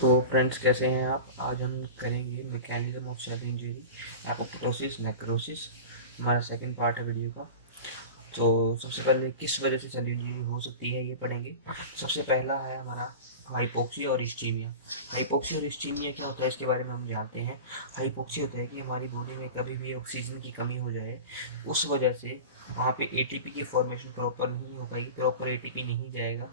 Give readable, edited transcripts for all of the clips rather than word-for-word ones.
तो फ्रेंड्स कैसे हैं आप। आज हम करेंगे mechanism of cell injury, apoptosis, necrosis. हमारा सेकंड पार्ट है वीडियो का। तो सबसे पहले किस वजह से सेल इंजरी हो सकती है ये पढ़ेंगे। सबसे पहला है हमारा हाइपोक्सिया और इस्चीमिया। हाइपोक्सिया और इस्चीमिया क्या होता है इसके बारे में हम जानते हैं। हाइपोक्सिया होता है कि हमारी बॉडी में कभी भी ऑक्सीजन की कमी हो जाए, उस वजह से वहाँ पे एटीपी की फॉर्मेशन प्रॉपर नहीं हो पाएगी, प्रॉपर एटीपी नहीं जाएगा।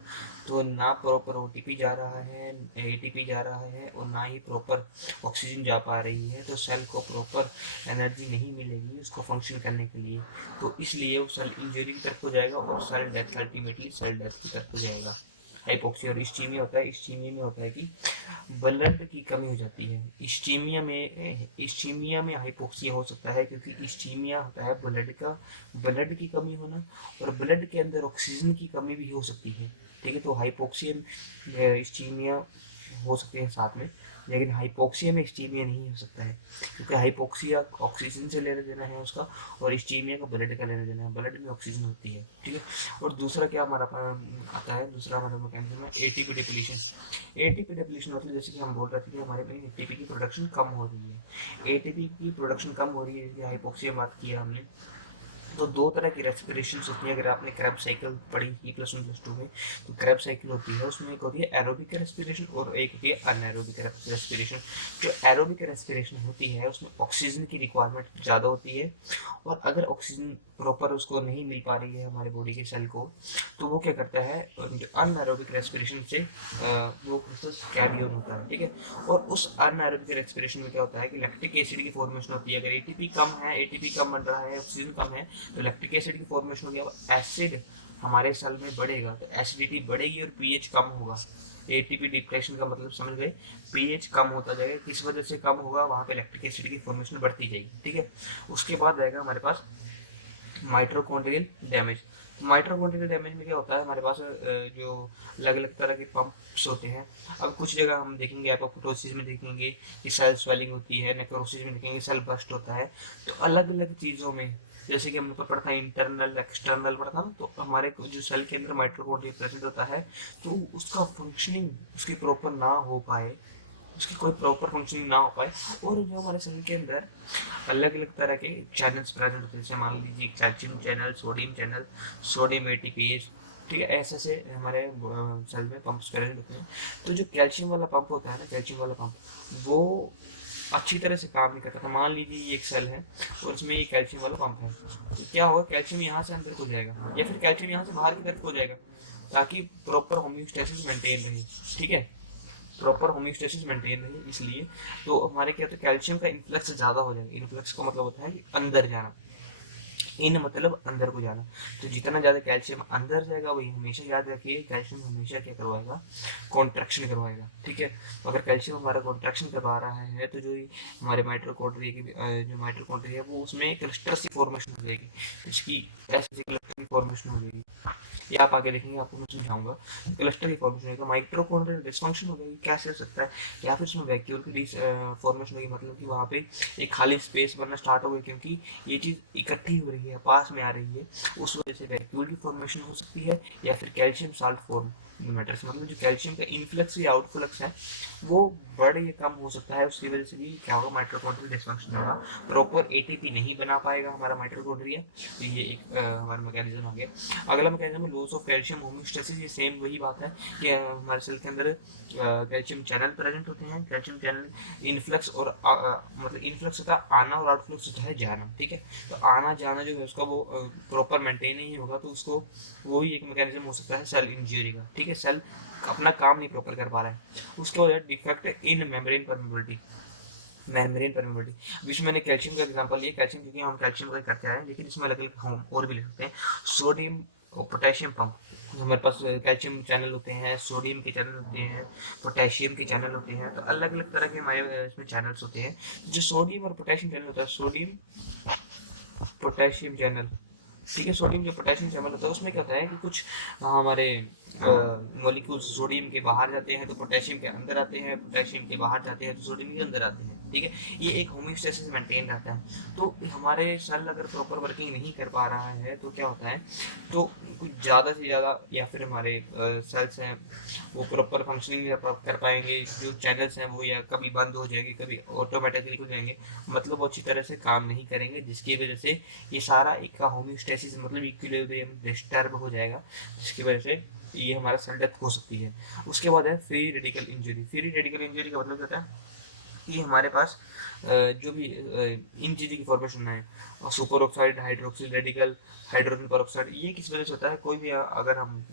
तो ना प्रॉपर ओटीपी जा रहा है, एटीपी जा रहा है, और ना ही प्रॉपर ऑक्सीजन जा पा रही है, तो सेल को प्रॉपर एनर्जी नहीं मिलेगी उसको फंक्शन करने के लिए। तो इसलिए वो सेल इंजरी की तरफ हो जाएगा और cell death, ultimately cell death की तरफ हो जाएगा। हाइपोक्सिया और इस्चीमिया होता है। इस्चीमिया में होता है कि ब्लड की कमी हो जाती है। इस्चीमिया में हाइपोक्सिया हो सकता है क्योंकि इस्चीमिया होता है ब्लड की कमी होना, और ब्लड के अंदर ऑक्सीजन की कमी भी हो सकती है। ठीक है, तो हाइपोक्सिया इस्चीमिया हो सकते हैं साथ में, लेकिन हाइपोक्सिया में स्टीमिया नहीं हो सकता है, क्योंकि हाइपोक्सिया ऑक्सीजन से लेना देना है उसका, और स्टीमिया का ब्लड का लेना देना है, ब्लड में ऑक्सीजन होती है। ठीक है। और दूसरा क्या हमारा आता है, दूसरा हमारा मैकेनिज्म है एटीपी डिप्लीशन। एटीपी डिप्लीशन मतलब जैसे कि हम बोल रहे थे कि हमारे में एटीपी की प्रोडक्शन कम हो रही है। एटीपी की प्रोडक्शन कम हो रही है, हाइपोक्सिया में बात किया हमने। तो दो तरह की रेस्पिरेशन होती है। अगर आपने क्रैब साइकिल पढ़ी थी +1 +2 में, तो क्रैब साइकिल होती है, उसमें एक होती है एरोबिक रेस्पिरेशन और एक होती है अनएरोबिक रेस्पिरेशन। जो एरोबिक रेस्पिरेशन होती है उसमें ऑक्सीजन की रिक्वायरमेंट ज़्यादा होती है, और अगर ऑक्सीजन प्रॉपर उसको नहीं मिल पा रही है हमारे बॉडी के सेल को, तो वो क्या करता है, जो अनएरोबिक रेस्पिरेशन से वो प्रोसेस कैरी ऑन होता है। ठीक है। और उस अनएरोबिक रेस्पिरेशन में क्या होता है कि लैक्टिक एसिड की फॉर्मेशन होती है। अगर एटीपी कम है, एटीपी कम बन रहा है, ऑक्सीजन कम है, तो लैक्टिक एसिड की फॉर्मेशन होगी। अब एसिड हमारे सेल में बढ़ेगा तो एसिडिटी बढ़ेगी और पीएच कम होगा। एटीपी डिप्रेशन का मतलब समझ गए, पीएच कम होता जाएगा। किस वजह से कम होगा, वहाँ पे लैक्टिक एसिड की फॉर्मेशन बढ़ती जाएगी। ठीक है। उसके बाद रहेगा हमारे पास माइट्रोकॉन्ड्रियल डैमेज। माइट्रोकॉन्ड्रियल डैमेज में क्या होता है, हमारे पास जो अलग अलग तरह के पंप्स होते हैं। अब कुछ जगह हम देखेंगे, एपोप्टोसिस में देखेंगे कि सेल स्वेलिंग होती है, नेक्रोसिस में देखेंगे सेल बस्ट होता है। तो अलग अलग चीज़ों में, जैसे कि हमने पढ़ा था इंटरनल एक्सटर्नल पढ़ा था ना, तो हमारे जो सेल के अंदर माइट्रोकॉन्ड्रिया प्रेजेंट होता है, तो उसका फंक्शनिंग उसकी प्रॉपर ना हो पाए, उसकी कोई प्रॉपर फंक्शनिंग ना हो पाए, और जो हमारे सेल के अंदर अलग अलग तरह के चैनल्स प्रेजेंट होते हैं, जैसे मान लीजिए calcium channel, sodium channel, sodium ATPs. ठीक है, ऐसे से हमारे सेल में पंप्स प्रेजेंट होते हैं। तो जो कैल्शियम वाला पंप होता है ना, कैल्शियम वाला पंप, वो अच्छी तरह से काम नहीं करता था। मान लीजिए ये एक सेल है और इसमें ये कैल्शियम वाला पंप है, तो क्या होगा, कैल्शियम यहाँ से अंदर को जाएगा या फिर कैल्शियम यहाँ से बाहर की तरफ को जाएगा, ताकि प्रॉपर होम्योस्टेसिस मेंटेन रहे। ठीक है, प्रॉपर होम्योस्टेसिस मेंटेन रहे, इसलिए तो हमारे क्या होता है, कैल्शियम का इन्फ्लक्स ज़्यादा हो जाएगा। इन्फ्लक्स का मतलब होता है कि अंदर जाना, इन मतलब अंदर को जाना। तो जितना ज़्यादा कैल्शियम अंदर जाएगा, वही हमेशा याद रखिए, कैल्शियम हमेशा क्या करवाएगा, कॉन्ट्रैक्शन करवाएगा। ठीक है। तो अगर कैल्शियम हमारा कॉन्ट्रैक्शन करवा रहा है, तो जो हमारे माइटोकॉन्ड्रिया की जो माइटोकॉन्ड्रिया है, वो उसमें क्लस्टर की फॉर्मेशन हो जाएगी, इसकी ऐसे क्लस्टर की फॉर्मेशन हो जाएगी। ये आप आगे देखेंगे, आपको मैं समझाऊंगा। क्लस्टर की फॉर्मेशन होगा, माइटोकॉन्ड्रियल डिसफंक्शन हो जाएगी, कैसे हो सकता है, या फिर उसमें वैक्यूल की फॉर्मेशन होगी, मतलब कि वहाँ पे एक खाली स्पेस बनना स्टार्ट हो गई, क्योंकि ये चीज़ इकट्ठी हो रही है, पास में आ रही है, उस वजह से वैक्यूल की फॉर्मेशन हो सकती है, या फिर कैल्शियम साल्ट फॉर्म मैटर्स, मतलब जो कैल्शियम का इनफ्लक्स या आउटफ्लक्स है वो बढ़ या कम हो सकता है। उसकी वजह से भी क्या होगा, माइटोकॉन्ड्रियल डिसफंक्शन होगा, प्रॉपर एटीपी नहीं बना पाएगा हमारा माइटोकॉन्ड्रिया। तो ये एक हमारा मैकेनिज्म आ गया। अगला mechanism loss of calcium homeostasis. ये सेम वही बात है कि हमारे सेल के अंदर कैल्शियम चैनल प्रेजेंट होते हैं। कैल्शियम चैनल इनफ्लक्स और मतलब इनफ्लक्स होता है आना, और आउटफ्लक्स होता है जाना। ठीक है। तो आना जाना जो है उसका वो प्रॉपर मेंटेन नहीं होगा, तो उसको वो भी एक मैकेनिज्म हो सकता है सेल इंजरी का। ठीक है, सेल अपना काम नहीं प्रॉपर कर पा रहा है। उसके बाद defect in membrane permeability. Membrane permeability, अभी इसमें मैंने कैल्शियम का एग्जांपल लिया, कैल्शियम क्योंकि हम कैल्शियम का करते आए हैं, लेकिन इसमें अलग अलग हम और भी ले सकते हैं। सोडियम और पोटेशियम पंप, हमारे पास कैल्शियम चैनल होते हैं, सोडियम के चैनल होते हैं, पोटेशियम के चैनल होते हैं, तो अलग अलग तरह के हमारे इसमें चैनल्स होते हैं। जो सोडियम और पोटेशियम चैनल होता है, सोडियम पोटेशियम चैनल, ठीक है। सोडियम जो पोटेशियम चैनल होता है उसमें क्या होता है कि कुछ हमारे मॉलिक्यूल्स सोडियम के बाहर जाते हैं तो पोटेशियम के अंदर आते हैं, पोटेशियम के बाहर जाते हैं तो सोडियम के अंदर आते हैं, ठीक है। ये एक होम्योस्टेसिस मेंटेन रहता है। तो हमारे सेल अगर प्रॉपर वर्किंग नहीं कर पा रहा है तो क्या होता है, तो कुछ ज़्यादा से ज़्यादा या फिर हमारे सेल्स हैं वो प्रॉपर फंक्शनिंग नहीं कर पाएंगे, जो चैनल्स हैं वो या कभी बंद हो जाएंगे, कभी ऑटोमेटिकली खुल जाएंगे, मतलब वो अच्छी तरह से काम नहीं करेंगे, जिसकी वजह से ये सारा एक का होम्योस्टेसिस मतलब इक्विलिब्रियम डिस्टर्ब हो जाएगा, जिसकी वजह से ये हमारा सेल डेथ हो सकती है। उसके बाद है free radical injury. Free radical injury का मतलब क्या होता है कि हमारे पास जो भी इन चीज़ों की फॉर्मेशन है, super oxide, hydroxyl radical, hydrogen पर ऑक्साइड, ये किस वजह से होता है, कोई भी अगर हम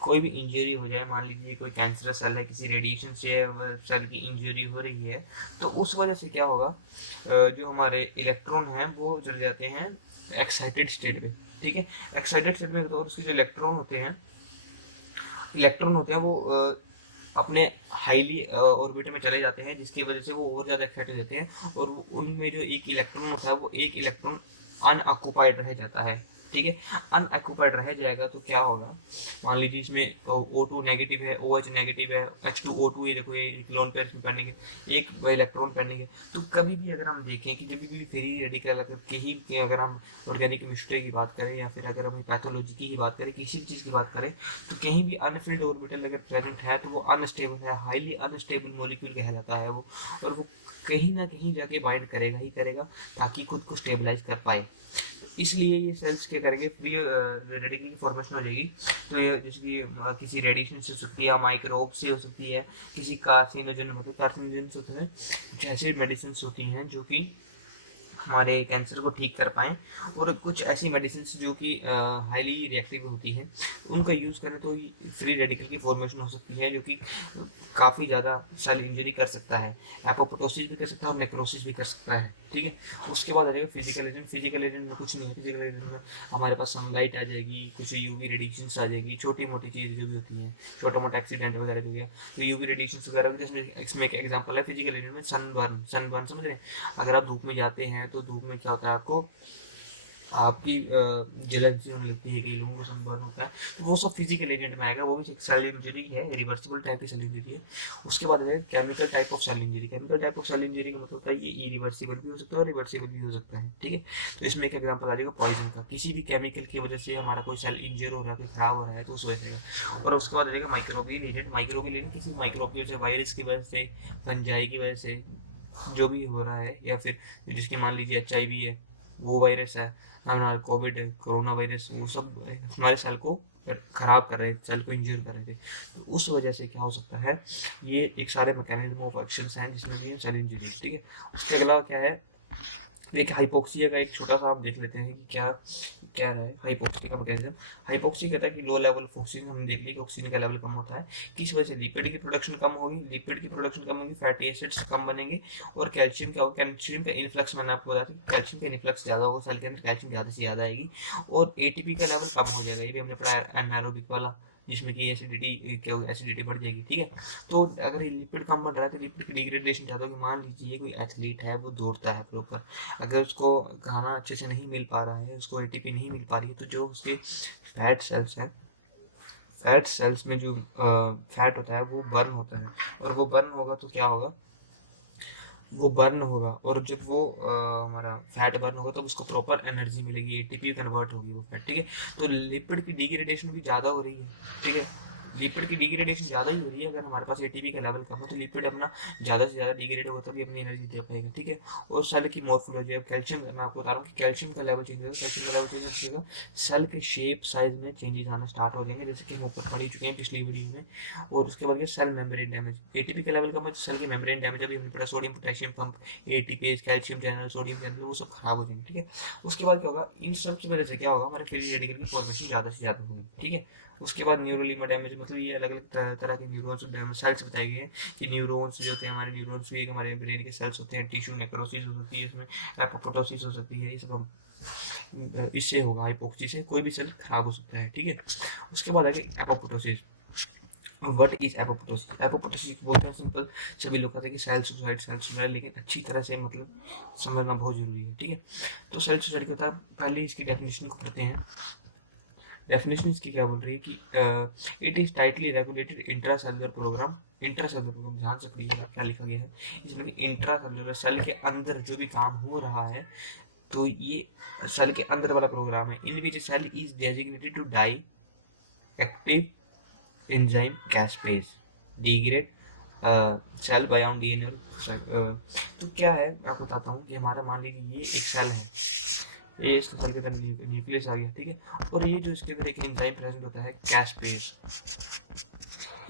कोई भी इंजरी हो जाए, मान लीजिए कोई कैंसरस सेल है, किसी रेडिएशन से सेल की इंजरी हो रही है, तो उस वजह से क्या होगा, जो हमारे इलेक्ट्रॉन हैं वो चले जाते हैं एक्साइटेड स्टेट में, ठीक है। एक्साइटेड स्टेट में तो उसके जो इलेक्ट्रॉन होते हैं वो अपने हाईली ऑर्बिट में चले जाते हैं, जिसकी वजह से वो और ज़्यादा एक्साइटेड होते हैं, और उनमें जो एक इलेक्ट्रॉन होता है वो एक इलेक्ट्रॉन अनऑक्युपाइड रह जाता है, ठीक है। अनऑक्युपाइड रह जाएगा तो क्या होगा, मान लीजिए इसमें O2 नेगेटिव है, OH नेगेटिव है, H2O2, ये देखो ये एक लोन पेयर इसमें पढ़ने के, एक इलेक्ट्रॉन पढ़ने के। तो कभी भी अगर हम देखें कि जब भी फ्री रेडिकल अगर कहीं अगर हम ऑर्गेनिक केमिस्ट्री की बात करें या फिर अगर हम पैथोलॉजी की ही बात करें, किसी भी चीज़ की बात करें, तो कहीं भी अनफिल्ड ऑर्बिटल अगर प्रेजेंट है तो वो अनस्टेबल है, हाईली अनस्टेबल मॉलिक्यूल कहलाता है वो, और वो कहीं ना कहीं जाके बाइंड करेगा ही करेगा ताकि खुद को स्टेबलाइज कर पाए। इसलिए ये सेल्स क्या करेंगे, फ्री रेडिकल की फॉर्मेशन हो जाएगी। तो ये जैसे कि किसी रेडिएशन से हो सकती है, माइक्रोब से हो सकती है, किसी कार्सिनोजन मतलब कार्सिनोजन होते हैं, कुछ ऐसी मेडिसिन होती हैं जो कि हमारे कैंसर को ठीक कर पाएँ, और कुछ ऐसी मेडिसिन जो कि हाईली रिएक्टिव होती हैं, उनका यूज़ करें तो फ्री रेडिकल की फॉर्मेशन हो सकती है, जो कि काफ़ी ज़्यादा सेल इंजरी कर सकता है, एपोप्टोसिस भी कर सकता है और नेक्रोसिस भी कर सकता है, ठीक है। उसके बाद आ जाएगा फिजिकल एजेंट। फिजिकल एजेंट में कुछ नहीं है, फिजिकल एजेंट में हमारे पास सनलाइट आ जाएगी, कुछ यूवी रेडिएशंस आ जाएगी, छोटी मोटी चीज़ जो भी होती हैं, छोटा मोटा एक्सीडेंट वगैरह जो गया तो यूवी रेडिएशंस वगैरह, जैसे इसमें एक एग्जांपल है फिजिकल एजेंट में सनबर्न। सनबर्न समझ रहे हैं, अगर आप धूप में जाते हैं तो धूप में क्या होता है, आपको आपकी जलन सी होने लगती है, कई लोगों को सनबर्न होता है, तो वो सब फिजिकल एजेंट में आएगा, वो भी एक सेल इंजरी है, रिवर्सिबल टाइप की सेल इंजरी है। उसके बाद है chemical type of cell injury. Chemical type of cell injury का मतलब होता है ये इरिवर्सिबल भी हो सकता है और रिवर्सिबल भी हो सकता है, ठीक है। तो इसमें एक एग्जांपल आ जाएगा पॉइजन का, किसी भी केमिकल की वजह से हमारा कोई सेल इंजर हो रहा है, कोई खराब हो रहा है, तो उस वजह से। और उसके बाद आ जाएगा माइक्रोबियल एजेंट। माइक्रोबियल एजेंट किसी माइक्रोबियल से, वायरस की वजह से, फंजाई की वजह से जो भी हो रहा है, या फिर जिसकी मान लीजिए HIV है, वो वायरस है, हमारा कोविड है, कोरोना वायरस, वो सब हमारे सेल को खराब कर रहे थे, सेल को इंजर कर रहे थे, तो उस वजह से क्या हो सकता है, ये एक सारे मैकेनिज्म ऑफ एक्शन हैं जिसमें भी सेल इंजरी, ठीक है। उसके अलावा क्या है, एक हाइपोक्सिया का एक छोटा सा आप देख लेते हैं कि क्या क्या है हाइपोक्सी का मैकेनिज्म। हाइपोक्सी कहता है कि लो लेवल ऑफ ऑक्सीजन, हम देख लिए कि ऑक्सीजन का लेवल कम होता है, किस वजह से, लिपिड की प्रोडक्शन कम होगी, लिपिड की प्रोडक्शन कम होगी, फैटी एसिड्स कम बनेंगे, और कैल्शियम क्या होगा, कैल्शियम का इन्फ्लक्स, मैंने आपको बताया था कैल्शियम का इन्फ्लक्स ज़्यादा होगा, सेल के अंदर कैल्शियम ज़्यादा से ज़्यादा आएगी, और ATP का लेवल कम हो जाएगा, ये भी हमने पढ़ा एनारोबिक वाला, जिसमें कि एसिडिटी क्या होगी, एसिडिटी बढ़ जाएगी, ठीक है। तो अगर लिपिड कम बन रहा है तो लिपिड की डिग्रेडेशन ज़्यादा होगी। मान लीजिए कोई एथलीट है, वो दौड़ता है प्रॉपर, अगर उसको खाना अच्छे से नहीं मिल पा रहा है, उसको ATP नहीं मिल पा रही है, तो जो उसके फैट सेल्स हैं, फैट सेल्स में जो फैट होता है वो बर्न होता है, और वो बर्न होगा तो क्या होगा, वो बर्न होगा, और जब वो हमारा फैट बर्न होगा तब उसको प्रॉपर एनर्जी मिलेगी, ATP कन्वर्ट होगी वो फैट, ठीक है। तो लिपिड की डिग्रेडेशन भी ज़्यादा हो रही है, ठीक है। लिपिड की डिग्रेडेशन ज़्यादा ही हो रही है, अगर हमारे पास ATP का लेवल कम है तो लिपिड अपना ज़्यादा से ज़्यादा डिग्रेड होगा तभी अपनी एनर्जी दे पाएगा, ठीक है। और सेल की मॉर्फोलॉजी, अब कैल्शियम, मैं आपको बता रहा हूँ कि कैल्शियम का लेवल चेंज होगा, कैल्शियम का लेवल चेंज होगा, सेल के शेप साइज में चेंजेस आना स्टार्ट हो जाएंगे, जैसे कि हम ऊपर पढ़ ही चुके हैं पिछली वीडियो में। और उसके बाद सेल मेम्ब्रेन डैमेज, ATP का लेवल कम है तो सेल की मेम्ब्रेन डैमेज, अभी हमने पढ़ा sodium potassium pump, ATPase, calcium channel, sodium channel, वो सब खराब हो जाएंगे, ठीक है। उसके बाद क्या होगा, इन सब की वजह से क्या होगा, हमारे फ्री रेडिकल की फॉर्मेशन ज़्यादा से ज़्यादा होगी, ठीक है। उसके बाद न्यूरोलीमा डैमेज, मतलब ये अलग अलग तरह के न्यूरॉन्स डैमेज, सेल्स बताए गए हैं कि न्यूरॉन्स जो होते हैं हमारे, न्यूरॉन्स भी एक हमारे ब्रेन के सेल्स होते हैं, टिश्यू नेक्रोसिस हो सकती है, इसमें एपोप्टोसिस हो सकती है, ये सब हम इससे होगा, हाइपोक्सी से कोई भी सेल खराब हो सकता है, ठीक है। उसके बाद आगे apoptosis. What is apoptosis? Apoptosis बोलते हैं सिंपल, सभी लोग कहते हैं कि सेल सुसाइड, लेकिन अच्छी तरह से मतलब समझना बहुत जरूरी है, ठीक है। तो सेल सुसाइड क्या होता है, पहले इसकी डेफिनेशन को पढ़ते हैं। डेफिनेशन इसकी क्या बोल रही है कि it is tightly regulated intracellular program. Intracellular program ध्यान से पढ़िएगा क्या लिखा गया है इसमें, इंट्रासेलुलर सेल के अंदर जो भी काम हो रहा है, तो ये सेल के अंदर वाला प्रोग्राम है। In which cell is designated to die active enzyme caspase degrade cell beyond DNA. तो क्या है मैं आपको बताता हूँ कि हमारा मान लीजिए ये एक सेल है, ये इस सेल के अंदर न्यूक्लियस आ गया, ठीक है। और ये जो इसके अंदर एक एंजाइम प्रेजेंट होता है कैस्पेज,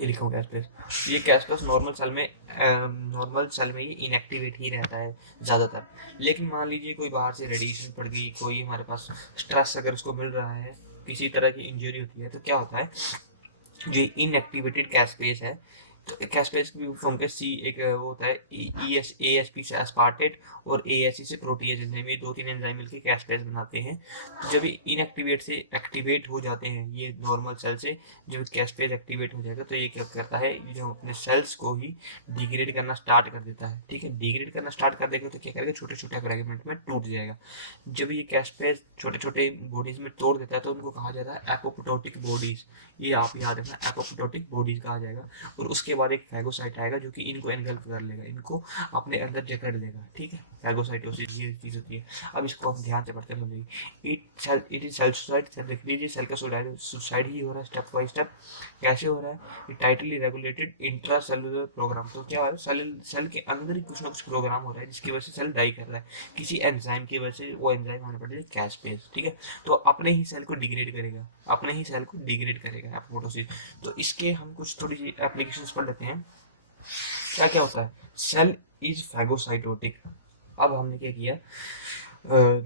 ये लिखा हूँ कैस्पेज। ये कैस्पेज नॉर्मल सेल में ये इनएक्टिवेट ही रहता है ज़्यादातर, लेकिन मान लीजिए कोई बाहर से रेडिएशन पड़ गई, कोई हमारे पास स्ट्रेस अगर उसको मिल रहा है, किसी तरह की इंजरी होती है, तो क्या होता है, जो इनएक्टिवेटेड कैस्पेज है, तो कैस्पेज की फॉर्म के सी एक वो होता है एएसपी से एस्पार्टेट और एएससी से प्रोटीएज एंजाइम, ये 2-3 एंजाइम मिलकर कैस्पेज बनाते हैं। तो जब इनएक्टिवेट से एक्टिवेट हो जाते हैं ये नॉर्मल सेल से, जब कैस्पेज एक्टिवेट हो जाएगा तो ये क्या करता है, जो अपने सेल्स को ही डिग्रेड करना स्टार्ट कर देता है, ठीक है। डिग्रेड करना स्टार्ट कर देगा तो क्या करेगा, छोटे छोटे फ्रेगमेंट में टूट जाएगा। जब ये कैस्पेज छोटे छोटे बॉडीज में तोड़ देता है तो उनको कहा जाता है एपोप्टोटिक बॉडीज, ये आप याद रखना, एपोप्टोटिक बॉडीज कहा जाएगा। और उसके बाद एक फैगोसाइट आएगा जो कि इनको एनगल्फ कर लेगा, इनको अपने अंदर जकड़ लेगा, ठीक है। फैगोसाइटोसिस ये चीज होती है। अब इसको हम ध्यान से पढ़ते हैं, समझिए। It is cell suicide, cell देख लीजिए, सेल का सुसाइड ही हो रहा है स्टेप बाय स्टेप। कैसे हो रहा है, ये tightly regulated intracellular program. तो क्या हो रहा है, सेल के अंदर ही कुछ ना कुछ प्रोग्राम हो रहा है जिसकी वजह से सेल डाई कर रहा है किसी एंजाइम की वजह से। वो एंजाइम हमें पता है कैस्पेज, ठीक है। तो अपने ही सेल को डिग्रेड करेगा, अपने ही सेल को डिग्रेड करेगा एपोप्टोसिस। तो इसके हम कुछ थोड़ी सी एप्लीकेशंस पढ़ लेते हैं। क्या क्या होता है, सेल इज फैगोसाइटोटिक। अब हमने क्या किया,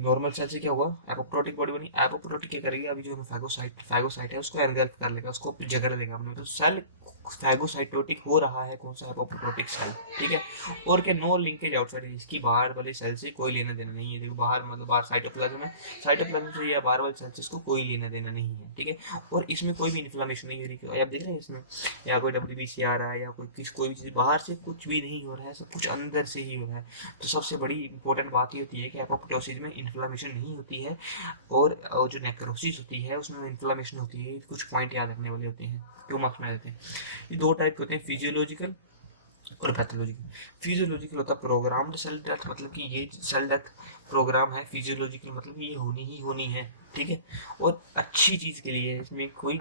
नॉर्मल सेल से क्या हुआ, एपोप्टोटिक बॉडी बनी। एपोप्टोटिक क्या करेगी, अभी जो फैगोसाइट है उसको एनगल्फ कर लेगा, उसको जकड़ लेगा हमने। तो सेल फैगोसाइटोटिक हो रहा है, कौन सा, एपोप्टोटिक सेल, ठीक है। और के नो लिंकेज आउटसाइड, इसकी बाहर वाले सेल से कोई लेना देना नहीं है। देखो बाहर मतलब बाहर साइटोप्लाज्म है, साइटोप्लाज्म से या बाहर वाले सेल से इसको कोई लेना देना नहीं है, ठीक है। और इसमें कोई भी इन्फ्लामेशन नहीं हो रही, आप देख रहे हैं इसमें, या कोई WBC आ रहा है या कोई भी चीज़ बाहर से कुछ भी नहीं हो रहा है, सब कुछ अंदर से ही हो रहा है। तो सबसे बड़ी इंपॉर्टेंट बात ये होती है कि एपोप्टोसिस में इन्फ्लामेशन नहीं होती है, और जो नेक्रोसिस होती है उसमें इन्फ्लामेशन होती है। कुछ पॉइंट याद रखने वाले होते हैं, 2 मार्क्स में आ जाते हैं। ये 2 टाइप के होते हैं, फिजियोलॉजिकल और पैथोलॉजिकल। फिजियोलॉजिकल होता है प्रोग्राम्ड सेल डेथ, मतलब कि ये सेल डेथ प्रोग्राम है। फिजियोलॉजिकल मतलब ये होनी ही होनी है, ठीक है, और अच्छी चीज के लिए, इसमें कोई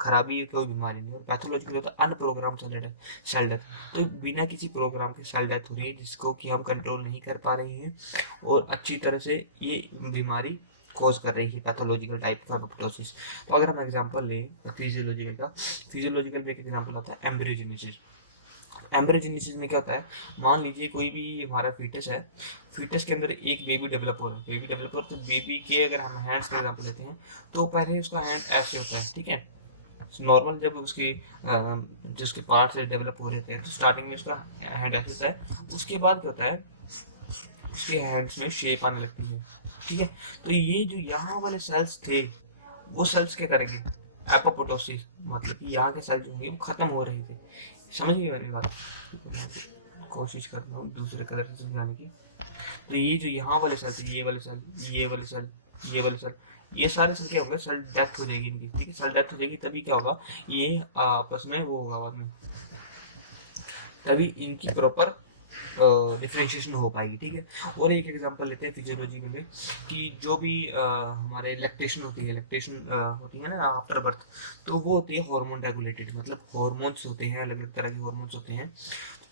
खराबी कोई बीमारी नहीं। और पैथोलॉजिकल होता है अनप्रोग्राम सेल डेथ, तो बिना किसी प्रोग्राम के सेल डेथ हो रही है जिसको कि हम कंट्रोल नहीं कर पा रहे हैं, और अच्छी तरह से ये बीमारी कॉज कर रही है, पैथोलॉजिकल टाइप का एपोप्टोसिस। तो अगर हम एग्जांपल लें फिजियोलॉजिकल का, फिजियोलॉजिकल में एक एग्जांपल आता है एम्ब्रियोजेनेसिस। एम्ब्रियोजेनेसिस में क्या होता है, मान लीजिए कोई भी हमारा फीटस है, फीटस के अंदर एक बेबी डेवलप हो रहा है, बेबी डेवलप हो रहा है, तो बेबी के अगर हम हैंड्स का एग्जांपल लेते हैं, तो पहले उसका हैंड ऐसे होता है, ठीक है। नॉर्मल जब उसकी जो उसके पार्ट्स डेवलप हो रहे थे तो स्टार्टिंग में उसका हैंड ऐसे होता है, उसके बाद क्या होता है, उसके हैंड्स में शेप आने लगती है, ठीक है। तो ये जो यहाँ वाले सेल्स थे, वो सेल्स क्या करेंगे, एपोप्टोसिस, मतलब कि यहाँ के सेल जो होंगे वो खत्म हो रहे थे। समझ गए मेरी बात, कोशिश कर रहा हूँ दूसरे कलर से समझाने की। तो ये जो यहाँ वाले सेल थे, ये वाले सेल, ये वाले सेल, ये वाले सेल, ये सारे सेल क्या होंगे, सेल डेथ हो जाएगी इनकी, ठीक है। सेल डेथ हो जाएगी तभी क्या होगा, ये आपस में वो होगा बाद में, तभी इनकी प्रॉपर डिफ्रेंशिएशन हो पाएगी, ठीक है। और एक एग्जांपल लेते हैं फिजियोलॉजी में कि जो भी हमारे लैक्टेशन होती है ना आफ्टर बर्थ, तो वो होती है हार्मोन रेगुलेटेड, मतलब हार्मोन्स होते हैं, अलग अलग तरह के हार्मोन्स होते हैं।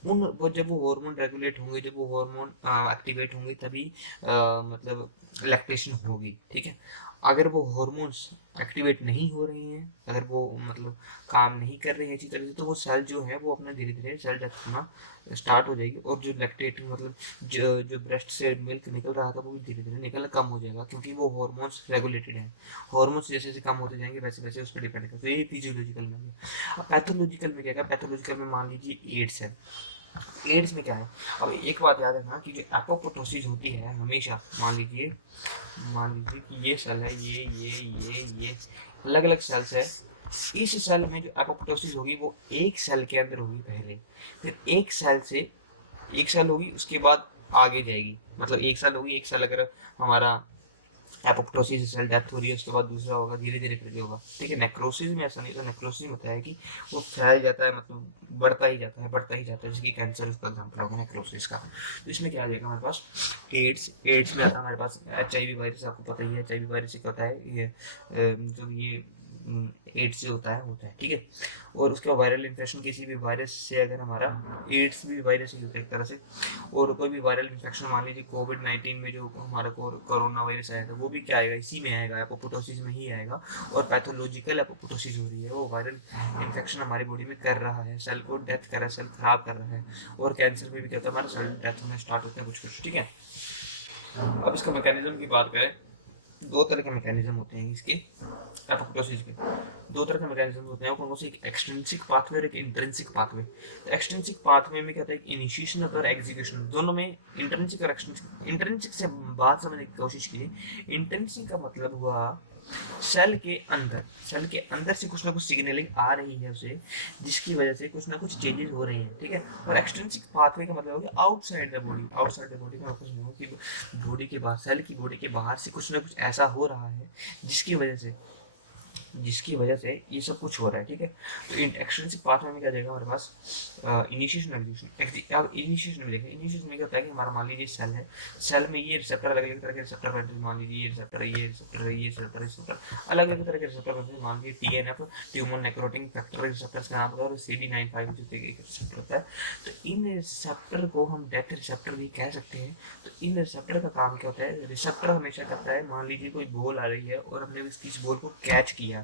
उन वो जब वो हार्मोन रेगुलेट होंगे, जब वो हार्मोन एक्टिवेट होंगे, तभी मतलब लैक्टेशन होगी, ठीक है। अगर वो हार्मोन्स एक्टिवेट नहीं हो रहे हैं, अगर वो मतलब काम नहीं कर रहे हैं अच्छी तरह से, तो वो सेल जो है वो अपना धीरे धीरे सेल डेथ होना स्टार्ट हो जाएगी। और जो लैक्टेट मतलब जो ब्रेस्ट से मिल्क निकल रहा था वो भी धीरे धीरे निकलना कम हो जाएगा, क्योंकि वो हार्मोन्स रेगुलेटेड हैं। हार्मोन्स जैसे जैसे कम होते जाएंगे वैसे वैसे उस पर डिपेंड करता है। तो ये फिजियोलॉजिकल में है। अब पैथोलॉजिकल में क्या है, पैथोलॉजिकल में मान लीजिए एड्स है। एड्स में क्या है, अब एक बात याद रखना कि जो एपोप्टोसिस होती है हमेशा, मान लीजिए कि ये सेल है, ये अलग अलग सेल्स है, इस सेल में जो एपोप्टोसिस होगी वो एक सेल के अंदर होगी पहले, फिर एक सेल होगी उसके बाद आगे जाएगी, मतलब एक सेल होगी, एक सेल अगर हमारा एपोप्टोसिस सेल डेथ हो रही है उसके बाद दूसरा होगा, धीरे धीरे करके होगा, ठीक है। नेक्रोसिस में ऐसा नहीं होता, नेक्रोसिस में होता है कि वो फैल जाता है, मतलब बढ़ता ही जाता है, बढ़ता ही जाता है, जैसे कि कैंसर उसका एग्जाम्पल होगा नेक्रोसिस का। तो इसमें क्या आ जाएगा हमारे पास, एड्स में आता है हमारे पास HIV वायरस, आपको पता ही है HIV वायरस से क्या होता है, ये जो ये एड्स जो होता है, ठीक है। और उसका वायरल इन्फेक्शन किसी भी वायरस से, अगर हमारा एड्स भी वायरस ही होता है एक तरह से, और कोई भी वायरल इन्फेक्शन, मान लीजिए कोविड-19 में जो हमारा कोरोना वायरस आया था, वो भी क्या आएगा, इसी में आएगा, एपोप्टोसिस में ही आएगा, और पैथोलॉजिकल एपोप्टोसिस हो रही है, वो वायरल इन्फेक्शन हमारी बॉडी में कर रहा है, सेल को डेथ कर रहा है, सेल खराब कर रहा है। और कैंसर में भी क्या होता है, हमारा सेल डेथ होना स्टार्ट होता है कुछ कुछ, ठीक है। अब इसका मैकेनिज्म की बात करें, दो तरह के मैकेनिज्म होते हैं इसके एपोप्टोसिस के, दो तरह के मैकेनिज्म होते हैं, कौन से, एक एक्सट्रिंसिक पाथवे और एक इंट्रिंसिक पाथवे। तो एक्सट्रिंसिक पाथवे में क्या होता है, इनिशिएशन और एग्जीक्यूशन, दोनों में इंट्रिंसिक और एक्सट्रिंसिक। इंट्रिंसिक से बात समझने की कोशिश कीजिए। इंट्रिंसिक का मतलब हुआ सेल के अंदर से कुछ ना कुछ सिग्नलिंग आ रही है उसे, जिसकी वजह से कुछ ना कुछ चेंजेस हो रहे हैं, ठीक है। और एक्सट्रिंसिक पाथवे का मतलब हो गया outside the body, outside the body का मतलब कि बॉडी के बाहर, सेल की बॉडी के बाहर से कुछ ना कुछ ऐसा हो रहा है जिसकी वजह से ये सब कुछ हो रहा है, ठीक है। तो एक्सट्रिंसिक पाथवे में क्या जाएगा हमारे पास, इनिशिएशन एग्जीक्यूशन। अब इनिशिएशन में देखें, इनिशिएशन में क्या होता है कि हमारा मान लीजिए सेल है, सेल में ये रिसेप्टर अलग अलग तरह के रिसेप्टर बैठे हैं, मान लीजिए ये रिसेप्टर, ये रिसेप्टर, ये रिसेप्टर, रिसेप्टर अलग अलग तरह के रिसेप्टर बैठे हैं, मान लीजिए TNF, tumour necrotic factor receptors का नाम होता है, और CD95 जो एक रिसेप्टर होता है। तो इन रिसेप्टर को हम डेथ रिसेप्टर भी कह सकते हैं। तो इन रिसेप्टर का काम क्या होता है, रिसेप्टर हमेशा करता है, मान लीजिए कोई बॉल आ रही है और हमने इस बॉल को कैच किया,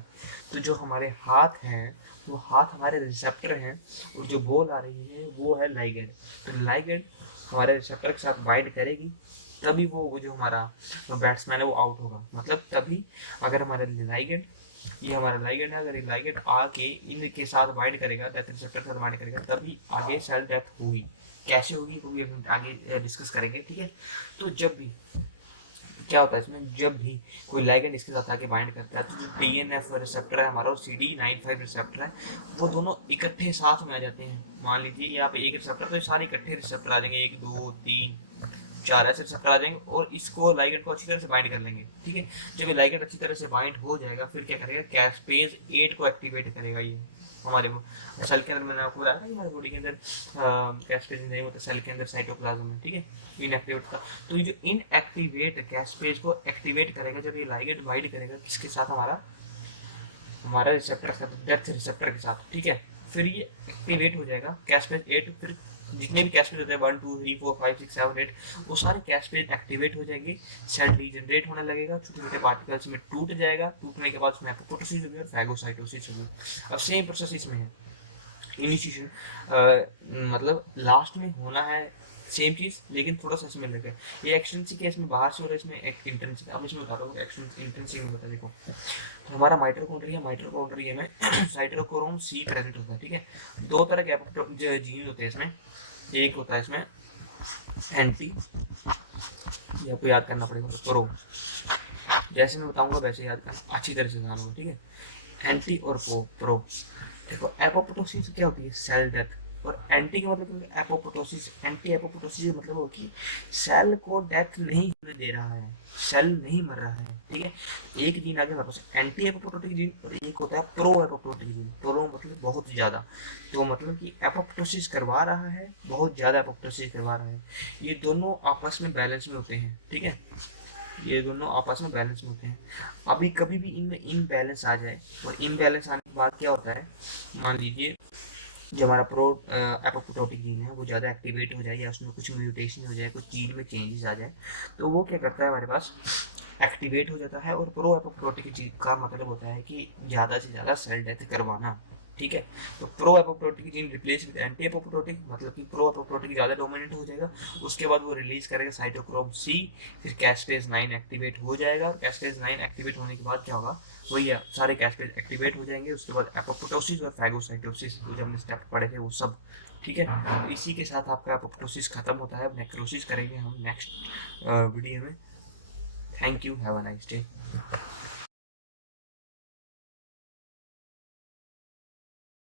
तो जो हमारे हाथ हैं वो हाथ हमारे रिसेप्टर हैं, और जो बॉल आ रही है वो है लाइगेंड। तो लाइगेंड हमारे रिसेप्टर के साथ बाइंड करेगी, तभी वो जो हमारा बैट्समैन है वो आउट होगा, मतलब तभी अगर हमारा लाइगेंड, ये हमारा लाइगेंड है, अगर ये लाइगेंड आके इनके साथ बाइंड करेगा, डेथ रिसेप्टर के साथ बाइंड करेगा, तभी आगे सेल डेथ होगी। कैसे होगी वो भी हम आगे डिस्कस करेंगे, ठीक है। तो जब भी क्या होता है इसमें, जब भी कोई लाइगेंड इसके साथ आके बाइंड करता है, तो जो TNF रिसेप्टर है हमारा और CD95 रिसेप्टर है, वो दोनों इकट्ठे साथ में आ जाते हैं। मान लीजिए यहाँ पे एक रिसेप्टर, तो सारे इकट्ठे रिसेप्टर आ जाएंगे, 1 2 3 4 ऐसे रिसेप्टर आ जाएंगे, और इसको लाइगेंड को अच्छी तरह से बाइंड कर लेंगे, ठीक है। जब ये लाइगेंड अच्छी तरह से बाइंड हो जाएगा, फिर क्या करेगा, कैस्पेज 8 को एक्टिवेट करेगा। ये हमारे वो सेल के अंदर, मैंने आपको बताया था कि हमारे बॉडी के अंदर कैस्पेज नहीं होता, सेल के अंदर साइटोप्लाज्म है, ठीक है, इनएक्टिवेट का। तो ये जो इनएक्टिवेट कैस्पेज को एक्टिवेट करेगा, जब ये लाइगेंड बाइंड करेगा किसके साथ, हमारा रिसेप्टर के साथ, डेथ रिसेप्टर के साथ, ठीक है। फिर ये एक्टिवेट हो जाएगा कैस्पेज 8, फिर जितने भी कैस्पेज होते हैं 1 2 3 4 5 6 7 8, वो सारे कैस्पेज एक्टिवेट हो जाएंगे, सेल रीजनरेट होने लगेगा, छोटे छोटे पार्टिकल्स में टूट जाएगा, टूटने के बाद उसमें एपोप्टोसिस होगी और फैगोसाइटोसिस होगी। अब सेम प्रोसेस इसमें है, इनिशिएशन मतलब लास्ट में होना है सेम चीज, लेकिन थोड़ा सा इसमें लगे, ये एक्सटेंसिव केस में बाहर से हो रहा है, इसमें एक इंटेंसिव। अब इसमें बता रहा हूँ इंटेंसिव में बता, देखो तो हमारा माइटोकॉन्ड्रिया में साइटोक्रोम C प्रेजेंट होता है, ठीक है। दो तरह के जीन होते हैं इसमें, एक होता है इसमें एंटी, ये आपको याद करना पड़ेगा, प्रो, जैसे मैं बताऊंगा वैसे याद करना, अच्छी तरह से ध्यान होगा, ठीक है। एंटी और प्रो। देखो एपोप्टोसिस क्या होती है, सेल डेथ, और एंटी का मतलब एपोप्टोसिस, एंटी एपोप्टोसिस मतलब हो कि सेल को डेथ नहीं होने दे रहा है, सेल नहीं मर रहा है, ठीक है। एक जीन आगे हमारे पास एंटी एपोप्टोटिक जीन, और एक होता है प्रो एपोप्टोटिक जीन। प्रो मतलब बहुत ज्यादा, तो मतलब कि एपोप्टोसिस करवा रहा है, बहुत ज्यादा एपोप्टोसिस करवा रहा है। ये दोनों आपस में बैलेंस में होते हैं, ठीक है, ये दोनों आपस में बैलेंस में होते हैं। अभी कभी भी इनमें इनबैलेंस आ जाए, और इनबैलेंस आने के बाद क्या होता है, मान लीजिए जो हमारा प्रो एपोप्टोटिक जीन है वो ज़्यादा एक्टिवेट हो जाए, या उसमें कुछ म्यूटेशन हो जाए, कुछ जीन में चेंजेस आ जाए, तो वो क्या करता है हमारे पास एक्टिवेट हो जाता है। और प्रो एपोप्टोटिक जीन का मतलब होता है कि ज़्यादा से ज़्यादा सेल डेथ करवाना, ठीक है। तो pro apoptotic gene replace with anti apoptotic, मतलब कि प्रो एपोप्टोटिक ज़्यादा डोमिनेंट हो जाएगा, उसके बाद वो रिलीज करेगा साइटोक्रोम C, फिर कैस्पेज 9 एक्टिवेट हो जाएगा, और कैस्पेज 9 एक्टिवेट होने के बाद क्या होगा, वही है, सारे कैस्पेज एक्टिवेट हो जाएंगे, उसके बाद एपोप्टोसिस और फैगोसाइटोसिस जो हमने स्टेप पढ़े थे वो सब, ठीक है। तो इसी के साथ आपका एपोप्टोसिस खत्म होता है। नेक्रोसिस करेंगे हम नेक्स्ट वीडियो में। Thank you, have a nice day.